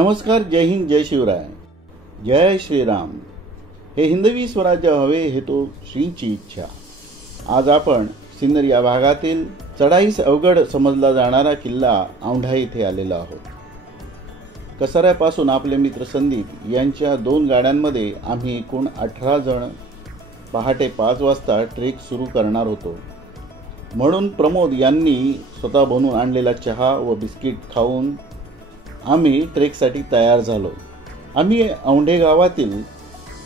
नमस्कार, जय हिंद, जय शिवराय, जय श्रीराम. हे हिंदवी स्वराज्य हवे हे तो श्रींची इच्छा. आज आपण सिन्नर या भागातील चढाईस अवघड समजला जाणारा किल्ला औंढा येथे आलेलो आहोत. कसाऱ्यापासून आपले मित्र संदीप यांच्या 2 गाड्यांमध्ये आम्ही एकूण 18 जण पहाटे 5 वाजता ट्रेक सुरू करणार होतो. म्हणून प्रमोद यांनी स्वतः बनवून आणलेला चहा व बिस्किट खाऊन आम्ही ट्रेकसाठी तयार झालो. आम्ही औंढे गावातील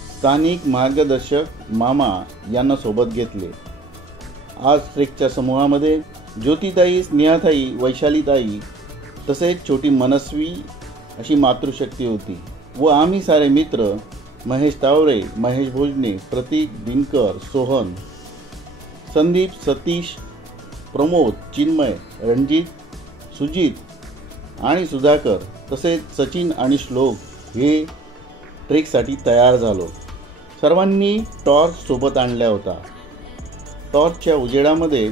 स्थानिक मार्गदर्शक मामा यांना सोबत घेतले. आज ट्रेकच्या समूहामध्ये ज्योतिताई, स्नेहाताई, वैशालीताई तसेच छोटी मनस्वी अशी मातृशक्ती होती व आम्ही सारे मित्र महेश तावरे, महेश भोजने, प्रतीक, दिनकर, सोहन, संदीप, सतीश, प्रमोद, चिन्मय, रणजित, सुजित आणि सुधाकर तसेच सचिन आणि श्लोक हे ट्रेकसाठी तयार झालो. सर्वांनी टॉर्च सोबत आणला होता. टॉर्चच्या उजेडामध्ये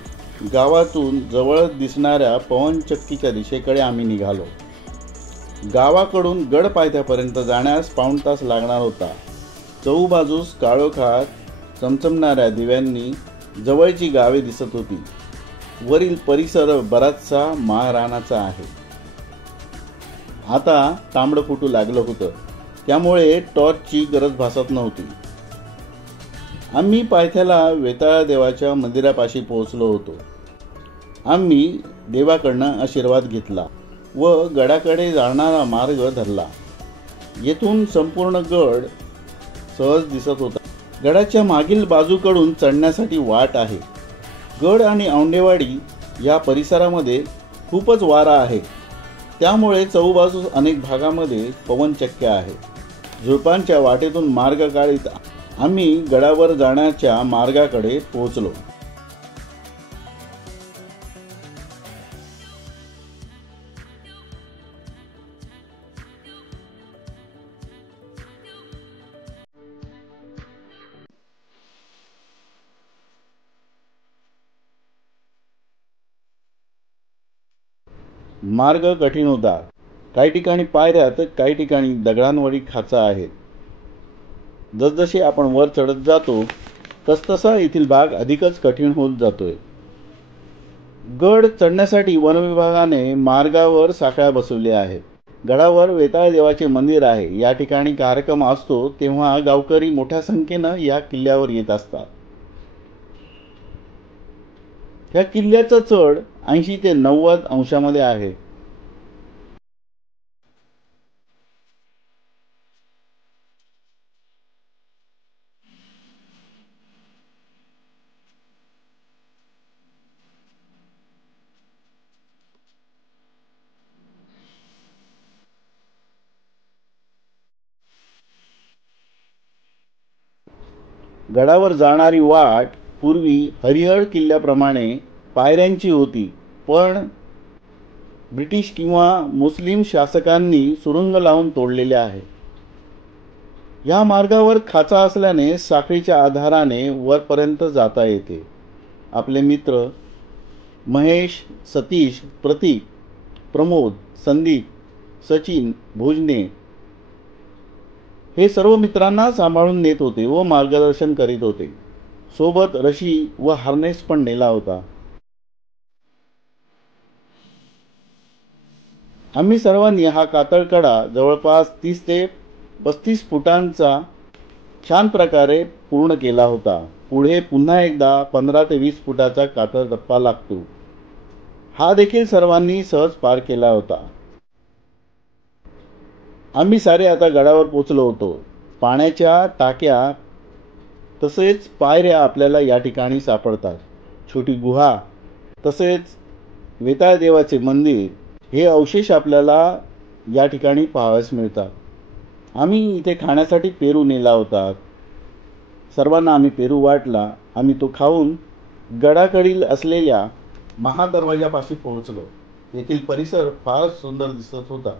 गावातून जवळ दिसणाऱ्या पवनचक्कीच्या दिशेकडे आम्ही निघालो. गावाकडून गड पायथ्यापर्यंत जाण्यास पाऊण तास लागणार होता. चहूबाजूस काळोखात चमचमणाऱ्या दिव्यांनी जवळची गावे दिसत होती. वरील परिसर बराचसा माळरानाचा आहे. आता तांबडं फुटू लागलं होतं, त्यामुळे टॉर्चची गरज भासत नव्हती. आम्ही पायथ्याला वेताळ देवाच्या मंदिरापाशी पोहोचलो होतो. आम्ही देवाकडनं आशीर्वाद घेतला व गडाकडे जाणारा मार्ग धरला. येथून संपूर्ण गड सहज दिसत होता. गडाच्या मागील बाजूकडून चढण्यासाठी वाट आहे. गड आणि औंढेवाडी या परिसरामध्ये खूपच वारा आहे, त्यामुळे चहूबाजूस अनेक भागामध्ये पवनचक्क्या आहेत. झुडपांच्या वाटेतून मार्ग काढीत आम्ही गडावर जाण्याच्या मार्गाकडे पोहोचलो. मार्ग कठीण होता. काही ठिकाणी पायऱ्या तर काही ठिकाणी दगडांवरील खाचा आहेत. जसजसे आपण वर चढत जातो तसतसा येथील भाग अधिकच कठीण होत जातोय. गड चढण्यासाठी वन विभागाने मार्गावर साखळ्या बसवल्या आहेत. गडावर वेताळ देवाचे मंदिर आहे. या ठिकाणी कार्यक्रम असतो तेव्हा गावकरी मोठ्या संख्येनं या किल्ल्यावर येत असतात. ह्या किल्ल्याचा चढ 80 ते 90 अंशामध्ये आहे. गडावर जाणारी वाट पूर्वी हरिहर किल्ल्याप्रमाणे पायऱ्यांची होती, पण ब्रिटिश किंवा मुस्लिम शासकांनी सुरुंग लावून तोडलेले आहे. या मार्गावर खाचा असल्याने साखळीच्या आधाराने वरपर्यंत जाता येते. आपले मित्र महेश, सतीश, प्रतीक, प्रमोद, संदीप, सचिन, भोजने हे सर्व मित्रांना सांभाळून नेत होते व मार्गदर्शन करीत होते. सोबत रशी व हार्नेस पण नेला होता. आम्ही सर्वांनी हा कातळकडा जवळपास 30 ते 35 फुटांचा छान प्रकारे पूर्ण केला होता. पुढे पुन्हा एकदा 15 ते 20 फुटाचा कातळ टप्पा लागतो. हा देखील सर्वांनी सहज पार केला होता. आम्ही सारे आता गडावर पोचलो होतो. पाण्याच्या टाक्या तसेच पायऱ्या आपल्याला या ठिकाणी सापडतात. छोटी गुहा तसेच वेताळ देवाचे मंदिर हे अवशेष आपल्याला या ठिकाणी पाहावयास मिळतात. आम्ही इथे खाण्यासाठी पेरू नेला होता. सर्वांना आम्ही पेरू वाटला. आम्ही तो खाऊन गडाकडील असलेल्या महादरवाजापाशी पोहोचलो. येथील परिसर फारच सुंदर दिसत होता.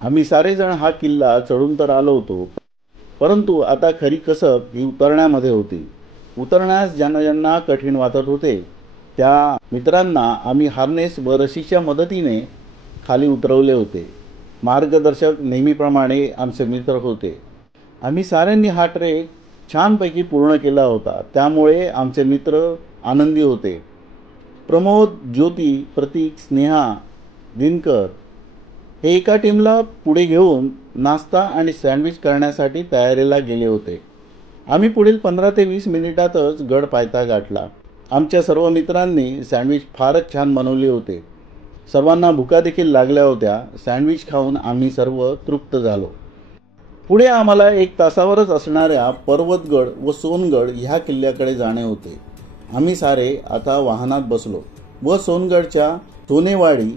आम्ही सारेजण हा किल्ला चढून तर आलो होतो, परंतु आता खरी कसब ही उतरण्यामध्ये होती. उतरण्यास ज्यांना ज्यांना कठीण वाटत होते त्या मित्रांना आम्ही हार्नेस व रशीच्या मदतीने खाली उतरवले होते. मार्गदर्शक नेहमीप्रमाणे आमचे मित्र होते. आम्ही साऱ्यांनी हा ट्रेक छानपैकी पूर्ण केला होता, त्यामुळे आमचे मित्र आनंदी होते. प्रमोद, ज्योती, प्रतीक, स्नेहा, दिनकर हे एका टीमला पुढे घेऊन नाश्ता आणि सँडविच करण्यासाठी तयारीला गेले होते. आम्ही पुढील 15 ते 20 मिनिटातच गड पायथा गाठला. आमच्या सर्व मित्रांनी सँडविच फारच छान बनवले होते. सर्वांना भुका देखील लागल्या होत्या. सँडविच खाऊन आम्ही सर्व तृप्त झालो. पुढे आम्हाला 1 तासावरच असणाऱ्या पर्वतगड व सोनगड ह्या किल्ल्याकडे जाणे होते. आम्ही सारे आता वाहनात बसलो व सोनगडच्या सोनेवाडी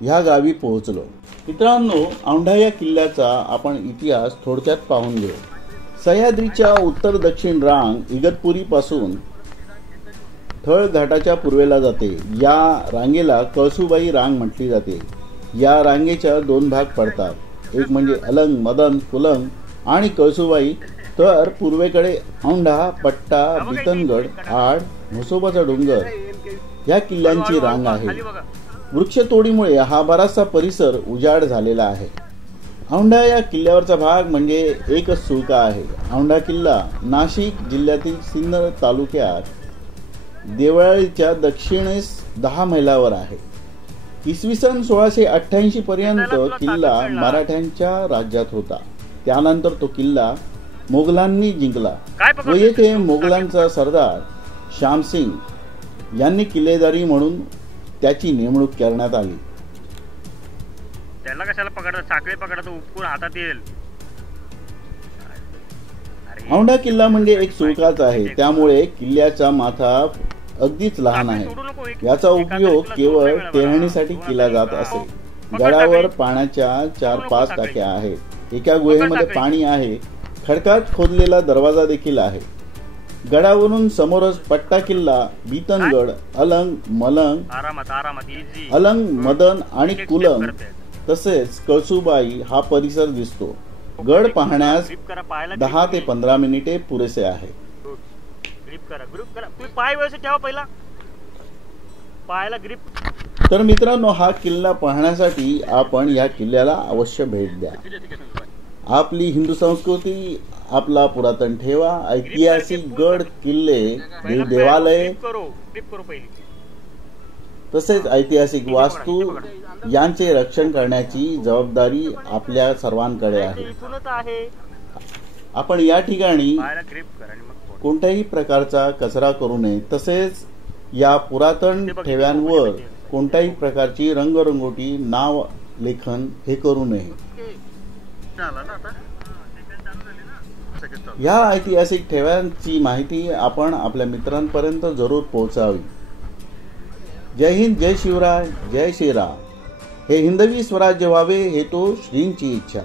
ह्या गावी पोहोचलो. मित्रांनो, औंढा या किल्ल्याचा आपण इतिहास थोडक्यात पाहून घेऊ. सह्याद्रीच्या उत्तर दक्षिण रांग इगतपुरीपासून थळ घाटाच्या पूर्वेला जाते. या रांगेला कळसुबाई रांग म्हटली जाते. या रांगेच्या 2 भाग पडतात. एक म्हणजे अलंग, मदन, कुलंग आणि कळसुबाई, तर पूर्वेकडे औंढा, पट्टा, बितनगड, आड, म्हसोबाचा डोंगर या किल्ल्यांची रांग आहे. वृक्षतोडीमुळे हा बराचसा परिसर उजाड झालेला आहे. औंढा या किल्ल्यावरचा भाग म्हणजे एकच सुळका आहे. औंढा किल्ला नाशिक जिल्ह्यातील सिन्नर तालुक्यात देवळालीच्या दक्षिणेस 10 मैलावर आहे. इसवी सन 1688 पर्यंत किल्ला मराठ्यांच्या राज्यात होता. त्यानंतर तो किल्ला मोगलांनी जिंकला व येथे मोगलांचा सरदार श्यामसिंग यांनी किल्लेदारी म्हणून त्याची नेमणूक करण्यात आली. त्याला कशाला पकडतात? साखळे पकडतात, उपकून हातात येईल. औंढा किल्ला म्हणजे एक सुळकाच आहे, त्यामुळे किल्ल्याचा माथा अगदीच लहान आहे. याचा उपयोग केवळ टेहळणीसाठी केला जात असे. गडावर पाण्याच्या 4-5 टाक्या आहेत. एका गुहेमध्ये पाणी आहे. खडकात खोदलेला दरवाजा देखील आहे. गडावरून समोरच पट्टा किल्ला, बितनगड, अलंग, मलंग, अलंग, मदन आणि कुलंग तसेच कळसुबाई हा परिसर दिसतो. गड पाहण्यास 10 ते 15 मिनिटे पुरेसे आहे. तर मित्रांनो, हा किल्ला पाहण्यासाठी आपण या किल्ल्याला अवश्य भेट द्या. आपली हिंदू संस्कृती, आपला पुरातन ठेवा, ऐतिहासिक गड किल्ले, देवालय तसेच ऐतिहासिक वास्तू यांचे रक्षण करण्याची जबाबदारी आपल्या सर्वांकडे आहे. आपण या ठिकाणी कोणत्याही प्रकारचा कचरा करू नये. तसेच या पुरातन ठेव्यांवर कोणत्याही प्रकारची रंगरंगोटी, नाव लेखन हे करू नये. या ऐतिहासिक ठेव्यांची माहिती आपण आपल्या मित्रांपर्यंत जरूर पोहोचावी. जय हिंद, जय शिवराय, जय श्रीराम. हे हिंदवी स्वराज्य व्हावे हे तो श्रींची इच्छा.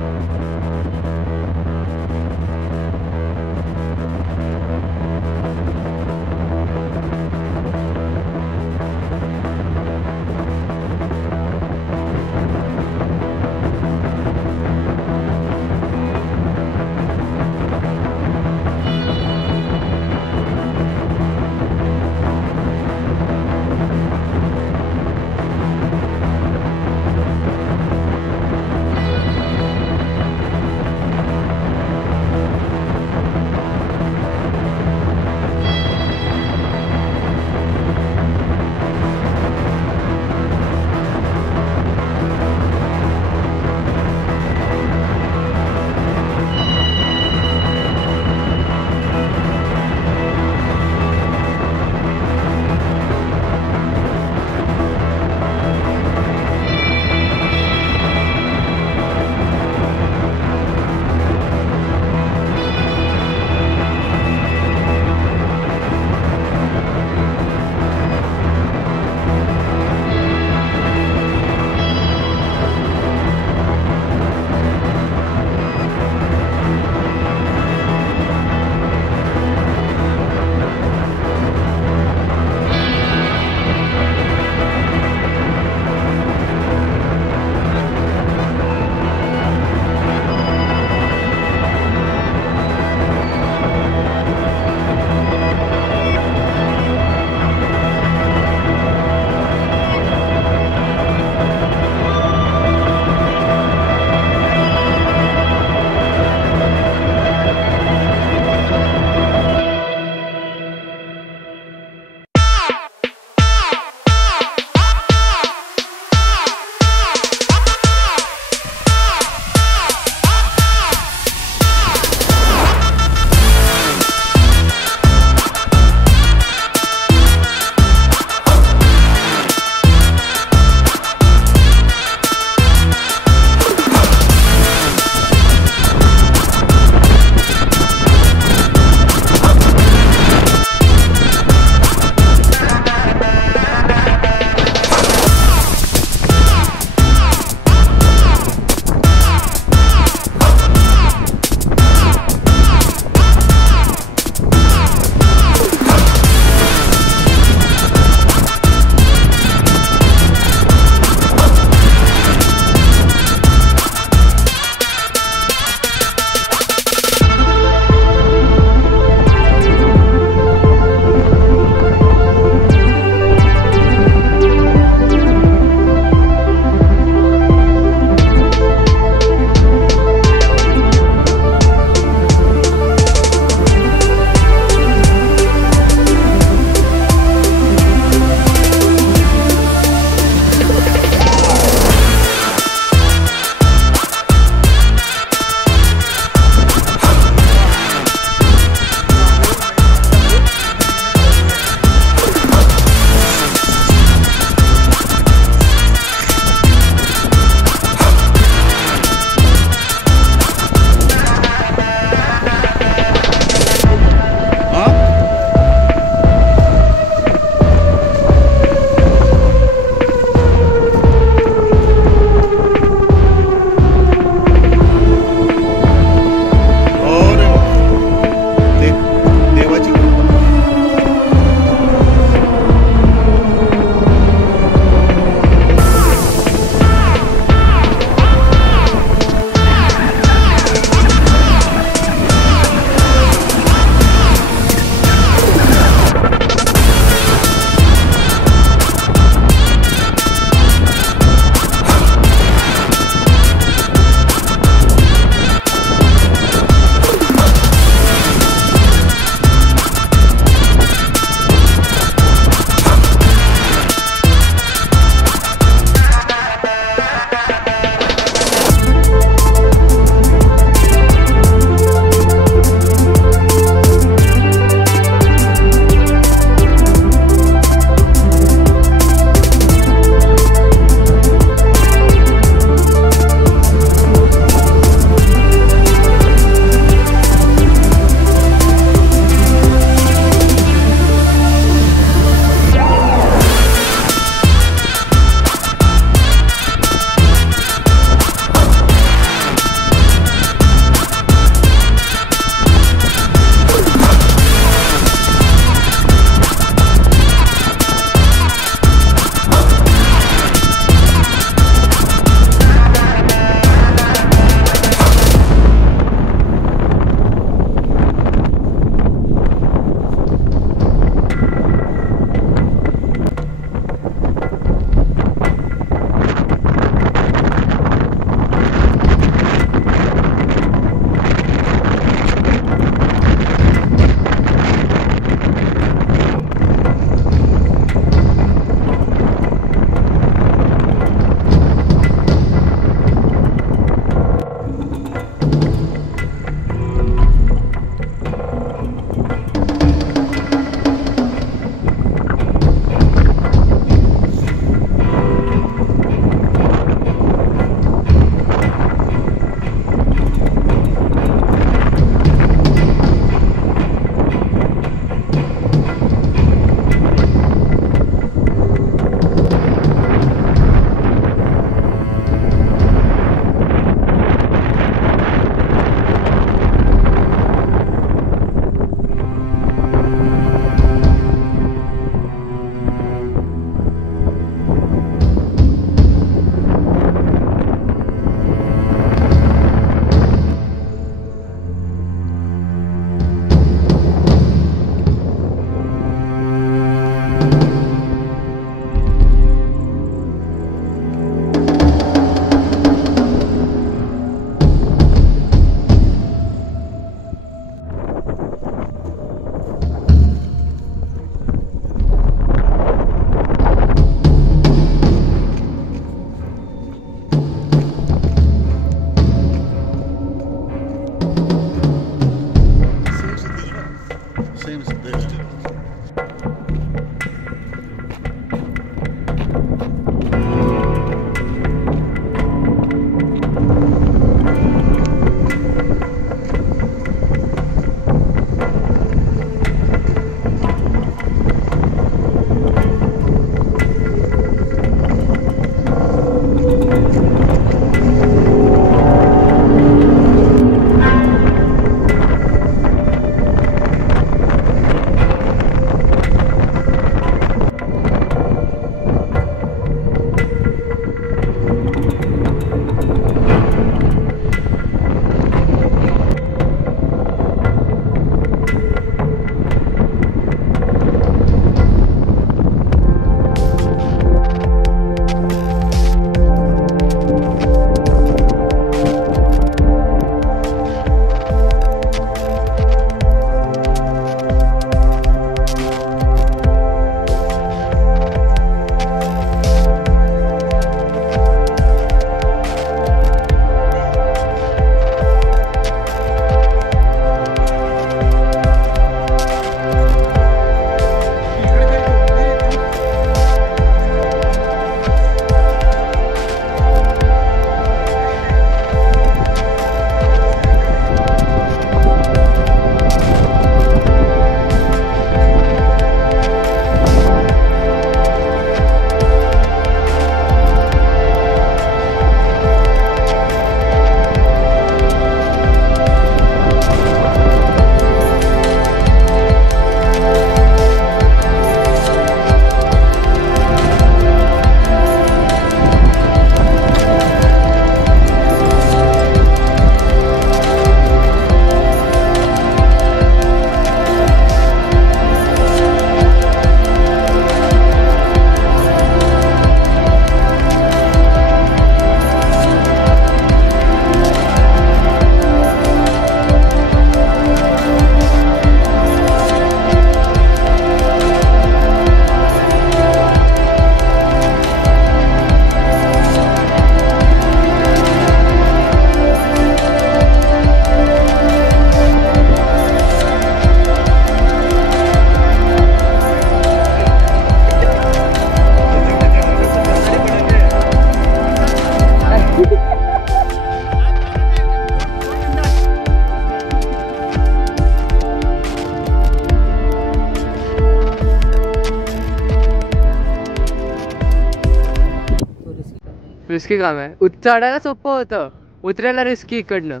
रिस्की काम आहे. चढायला सोपं होतं, उतरायला रिस्की इकडनं.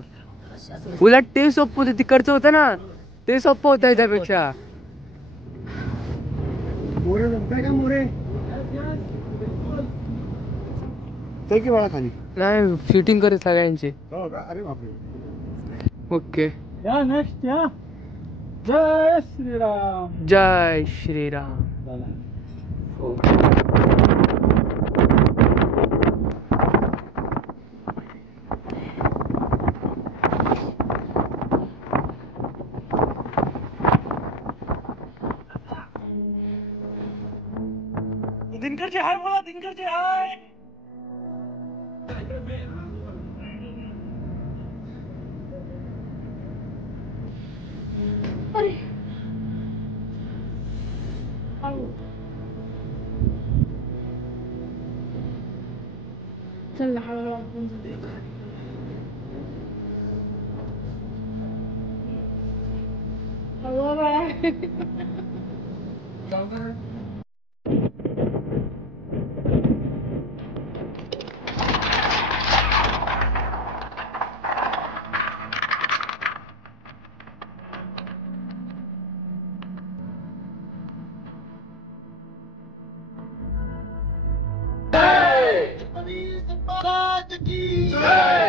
उलट ते सोपं होतं, तिकडचं होतं ना, ते सोपं होतं त्यापेक्षा. खाली नाही शूटिंग करत सगळ्यांची. अरे बापरे. ओके. नेक्स्ट जय श्रीराम. जय श्रीराम. दिनकरची हाय बोला, दिनकरची हाय. चल हळूहळू आपण की जय.